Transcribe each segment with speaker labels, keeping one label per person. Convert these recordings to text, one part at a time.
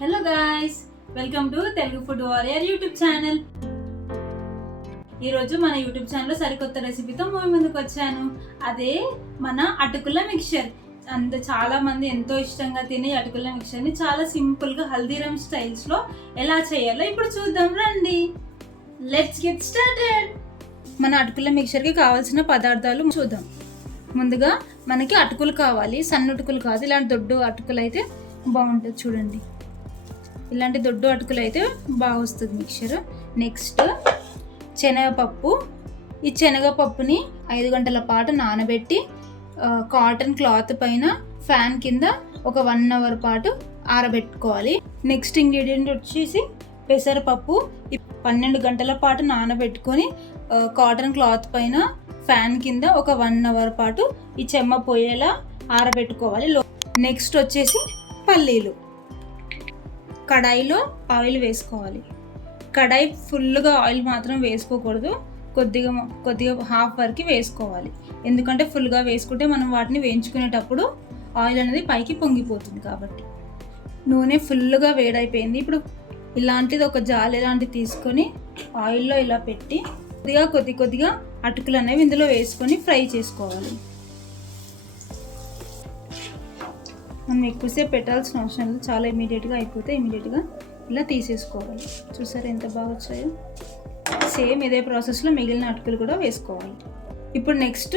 Speaker 1: Hello guys welcome to Telugu food warrior YouTube channel ఈరోజు మన YouTube ఛానల్లో సరికొత్త రెసిపీతో మీ ముందుకు వచ్చాను. అదే మన అటుకుల మిక్చర్ అంత చాలా మంది ఎంతో ఇష్టంగా తినే అటుకుల మిక్చర్ని చాలా సింపుల్గా హల్దీరామ్ స్టైల్స్లో ఎలా చేయాలో ఇప్పుడు చూద్దాం రండి. లెట్స్ గెట్ స్టార్టెడ్ మన అటుకుల మిక్చర్కి కావాల్సిన పదార్థాలు చూద్దాం. ముందుగా మనకి అటుకులు కావాలి సన్న అటుకులు కాదు ఇలాంటి దొడ్డు అటుకులు అయితే బాగుంటుంది చూడండి. ఇలాంటి దొడ్డు అటుకులు అయితే బాగా వస్తుంది మిక్చర్ నెక్స్ట్ శనగపప్పు. ఈ శనగపప్పుని ఐదు గంటల పాటు నానబెట్టి కాటన్ క్లాత్ పైన ఫ్యాన్ కింద ఒక వన్ అవర్ పాటు ఆరబెట్టుకోవాలి. నెక్స్ట్ ఇంగ్రీడియంట్ వచ్చేసి పెసరపప్పు. ఈ పన్నెండు గంటల పాటు నానబెట్టుకొని కాటన్ క్లాత్ పైన ఫ్యాన్ కింద ఒక వన్ అవర్ పాటు ఈ చెమ్మ పోయేలా ఆరబెట్టుకోవాలి. నెక్స్ట్ వచ్చేసి పల్లీలు. కడాయిలో ఆయిల్ వేసుకోవాలి. కడాయి ఫుల్గా ఆయిల్ మాత్రం వేసుకోకూడదు. కొద్దిగా కొద్దిగా హాఫ్ వరకు వేసుకోవాలి. ఎందుకంటే ఫుల్గా వేసుకుంటే మనం వాటిని వేయించుకునేటప్పుడు ఆయిల్ అనేది పైకి పొంగిపోతుంది కాబట్టి. నూనె ఫుల్గా వేడైపోయింది. ఇప్పుడు ఇలాంటిది ఒక జాలి లాంటిది తీసుకొని ఆయిల్లో ఇలా పెట్టి కొద్దిగా కొద్ది కొద్దిగా అటుకులు అనేవి ఇందులో వేసుకొని ఫ్రై చేసుకోవాలి. మనం ఎక్కువసేపు పెట్టాల్సిన అవసరం లేదు. చాలా ఇమీడియట్గా అయిపోతే ఇమీడియట్గా ఇలా తీసేసుకోవాలి. చూసారా ఎంత బాగా వచ్చాయో? సేమ్ ఇదే ప్రాసెస్లో మిగిలిన అటుకులు కూడా వేసుకోవాలి. ఇప్పుడు నెక్స్ట్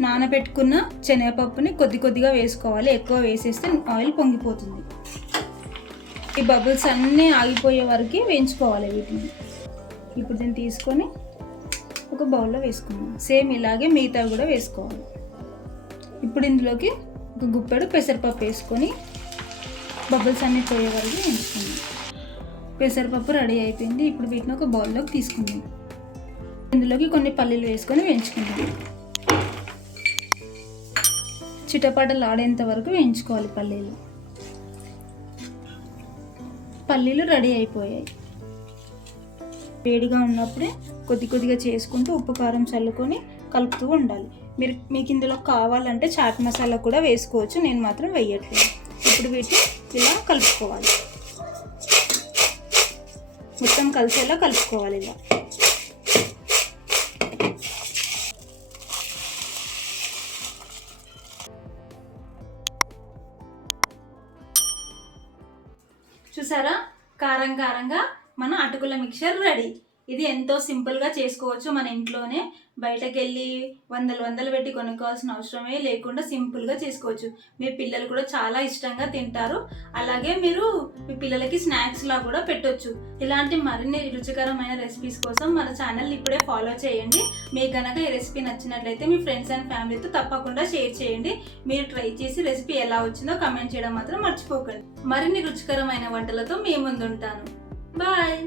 Speaker 1: నానబెట్టుకున్న శనగపప్పుని కొద్ది కొద్దిగా వేసుకోవాలి. ఎక్కువ వేసేస్తే ఆయిల్ పొంగిపోతుంది. ఈ బబుల్స్ అన్నీ ఆగిపోయే వరకు వేయించుకోవాలి వీటిని. ఇప్పుడు దీన్ని తీసుకొని ఒక బౌల్లో వేసుకుందాం. సేమ్ ఇలాగే మిగతావి కూడా వేసుకోవాలి. ఇప్పుడు ఇందులోకి ఒక గుప్పెడు పెసరపప్పు వేసుకొని బబుల్స్ అన్నీ పోయే వరకు వేయించుకుందాం పెసరపప్పు రెడీ అయిపోయింది. ఇప్పుడు వీటిని ఒక బౌల్లోకి తీసుకుందాం. ఇందులోకి కొన్ని పల్లీలు వేసుకొని వేయించుకుందాం. చిటపటలు ఆడేంత వరకు వేయించుకోవాలి పల్లీలు. పల్లీలు రెడీ అయిపోయాయి. వేడిగా ఉన్నప్పుడే కొద్ది కొద్దిగా చేసుకుంటూ ఉప్పు కారం చల్లుకొని కలుపుతూ ఉండాలి. మీరు మీకు ఇందులో కావాలంటే చాట్ మసాలా కూడా వేసుకోవచ్చు. నేను మాత్రం వేయట్లేదు. ఇప్పుడు వీటిని ఇలా కలుపుకోవాలి. మొత్తం కలిసేలా కలుపుకోవాలి ఇలా. చూసారా? కారం కారంగా మన అటుకుల మిక్చర్ రెడీ. ఇది ఎంతో సింపుల్గా చేసుకోవచ్చు మన ఇంట్లోనే. బయటకు వెళ్ళి వందలు వందలు పెట్టి కొనుక్కోవాల్సిన అవసరమే లేకుండా సింపుల్గా చేసుకోవచ్చు. మీ పిల్లలు కూడా చాలా ఇష్టంగా తింటారు. అలాగే మీరు మీ పిల్లలకి స్నాక్స్లా కూడా పెట్టొచ్చు. ఇలాంటి మరిన్ని రుచికరమైన రెసిపీస్ కోసం మన ఛానల్ ఇప్పుడే ఫాలో చేయండి. మీకు కనుక ఈ రెసిపీ నచ్చినట్లయితే మీ ఫ్రెండ్స్ అండ్ ఫ్యామిలీతో తప్పకుండా షేర్ చేయండి. మీరు ట్రై చేసి రెసిపీ ఎలా వచ్చిందో కమెంట్ చేయడం మాత్రం మర్చిపోకండి. మరిన్ని రుచికరమైన వంటలతో మీ ముందుంటాను. బాయ్!